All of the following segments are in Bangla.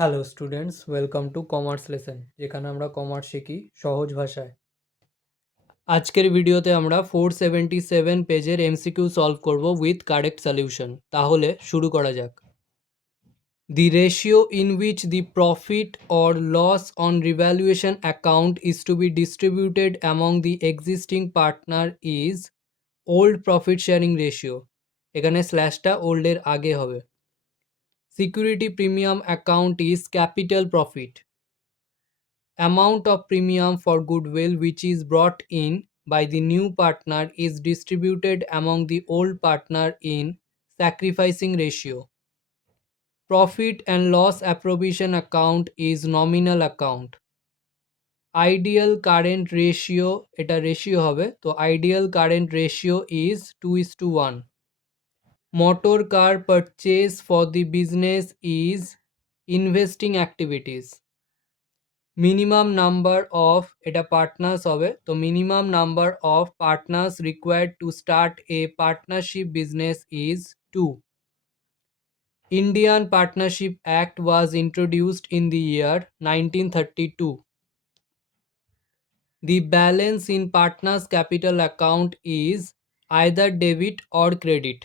Hello students welcome to commerce lesson যেখানে আমরা কমার্স শিখি সহজ ভাষায় আজকের ভিডিওতে আমরা ফোর সেভেন্টি সেভেন পেজের এমসিকিউ সলভ করব উইথ কারেক্ট সলিউশন তাহলে শুরু করা যাক the ratio in which the profit or loss on revaluation account is to be distributed among the existing partner is old profit sharing ratio এখানে স্ল্যাশটা ওল্ডের আগে হবে Security premium account is capital profit. Amount of premium for goodwill which is brought in by the new partner is distributed among the old partner in sacrificing ratio. Profit and loss appropriation account is nominal account. Ideal current ratio, eta ratio hobe, to ideal current ratio is 2:1. Motor car purchase for the business is investing activities minimum number of এটা পার্টনার্স হবে তো minimum number of partners required to start a partnership business is two Indian Partnership Act was introduced in the year 1932. The balance in partner's capital account is either debit or credit.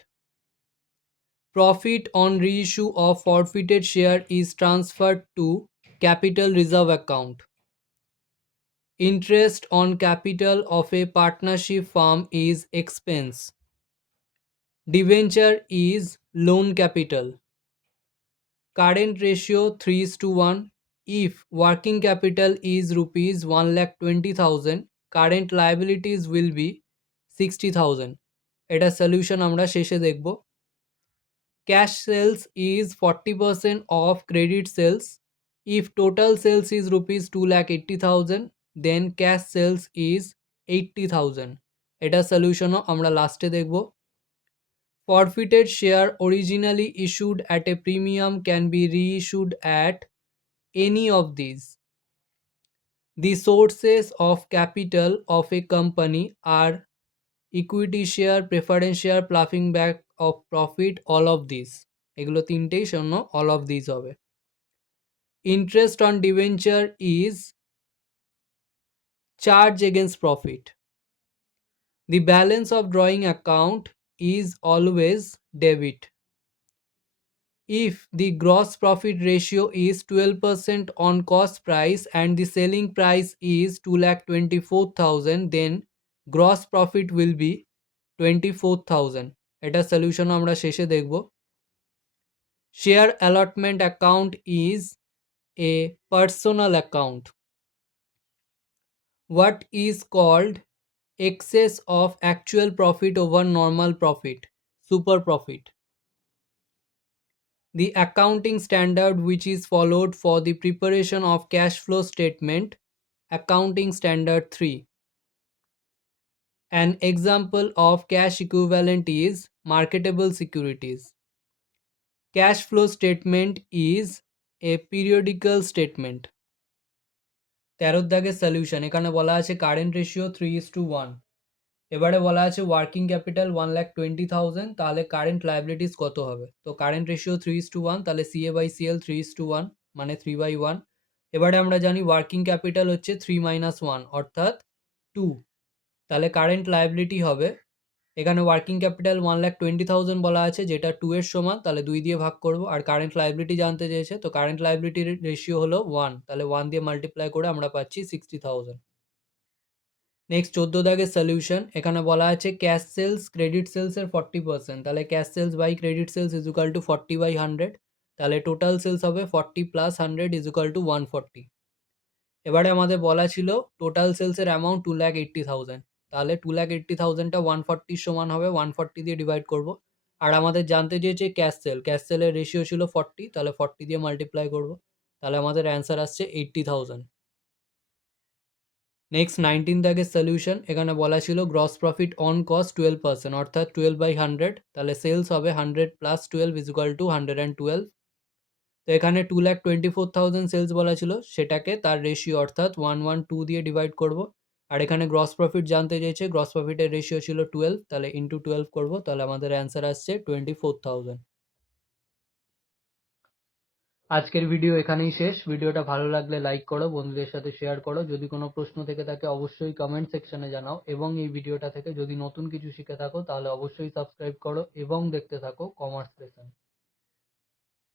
Profit on reissue of forfeited share is transferred to capital reserve account. Interest on capital of a partnership firm is expense. Debenture is loan capital. Current ratio 3 is to 1. If working capital is rupees 1,20,000, current liabilities will be 60,000. এটা সলিউশন আমরা শেষে দেখবো Cash sales is 40% of credit sales. If total sales is rupees 2 lakh 80,000, then cash sales is 80,000. এটা সলিউশনও আমরা লাস্টে দেখব forfeited share originally issued at a premium can be reissued at any of this The sources of capital of a company are equity share preference share pluffing back of profit all of these এগুলো তিনটেই শূন্য all of these হবে interest on debenture is charge against profit the balance of drawing account is always debit if the gross profit ratio is 12% on cost price and the selling price is 2,24,000 then gross profit will be 24,000 এটা সলিউশন আমরা শেষে দেখব share allotment account is a personal account what is called excess of actual profit over normal profit super profit The accounting standard which is followed for the preparation of cash flow statement, Accounting Standard 3. An example of cash equivalent is marketable securities. Cash flow statement is a periodical statement. তেরোর দাগের সলিউশন এখানে বলা আছে current ratio three is to one এবারে বলা আছে working capital one lakh twenty thousand তাহলে কারেন্ট লাইবিলিটিস কত হবে তো current ratio three is to one তাহলে CA by CL three is to one মানে থ্রি বাই ওয়ান এবারে আমরা জানি ওয়ার্কিং ক্যাপিটাল হচ্ছে থ্রি মাইনাস ওয়ান অর্থাৎ টু তাহলে কারেন্ট লাইবিলিটি হবে এখানে working capital one lakh twenty thousand বলা আছে যেটা টু এর সমান তাহলে দুই দিয়ে ভাগ করবো আর কারেন্ট লাইবিলিটি জানতে চেয়েছে তো কারেন্ট লাইবিলিটির রেশিও হলো ওয়ান তাহলে ওয়ান দিয়ে মাল্টিপ্লাই করে আমরা পাচ্ছি সিক্সটি থাউজেন্ড নেক্সট চোদ্দ দাগের সলিউশন এখানে বলা আছে ক্যাশ সেলস ক্রেডিট সেলসের ফর্টি পার্সেন্ট তাহলে cash sales by credit sales equal to forty by hundred তাহলে টোটাল সেলস হবে forty plus hundred equal to one forty এবারে আমাদের বলা ছিল total সেলসের amount two lakh eighty thousand তাহলে টু ল্যাক এইট্টি থাউজেন্ডটা ওয়ান ফর্টির সমান হবে ওয়ান ফর্টি দিয়ে ডিভাইড করবো আর আমাদের জানতে চেয়েছে ক্যাশ সেল ক্যাশ সেলের রেশিও ছিল ফর্টি তাহলে ফর্টি দিয়ে মাল্টিপ্লাই করবো তাহলে আমাদের অ্যান্সার আসছে এইট্টি থাউজেন্ড নেক্সট নাইনটিন দাগের সলিউশন এখানে বলা ছিল gross profit on cost twelve percent অর্থাৎ টুয়েলভ বাই হান্ড্রেড তাহলে সেলস হবে hundred plus twelve equal to hundred and twelve তো এখানে two lakh twenty four thousand sales বলা ছিল সেটাকে তার রেশিও অর্থাৎ ওয়ান ওয়ান টু দিয়ে ডিভাইড করবো আর এখানে গ্রস প্রফিট জানতে চাইছে গ্রস প্রফিটের রেশিও ছিল টুয়েলভ তাহলে ইন্টু টুয়েলভ করবো তাহলে আমাদের অ্যান্সার আসছে টোয়েন্টি ফোর থাউজেন্ড আজকের ভিডিও এখানেই শেষ ভিডিওটা ভালো লাগলে লাইক করো বন্ধুদের সাথে শেয়ার করো যদি কোনো প্রশ্ন থেকে থাকে অবশ্যই কমেন্ট সেকশনে জানাও এবং এই ভিডিওটা থেকে যদি নতুন কিছু শিখে থাকো তাহলে অবশ্যই সাবস্ক্রাইব করো এবং দেখতে থাকো কমার্স লেসন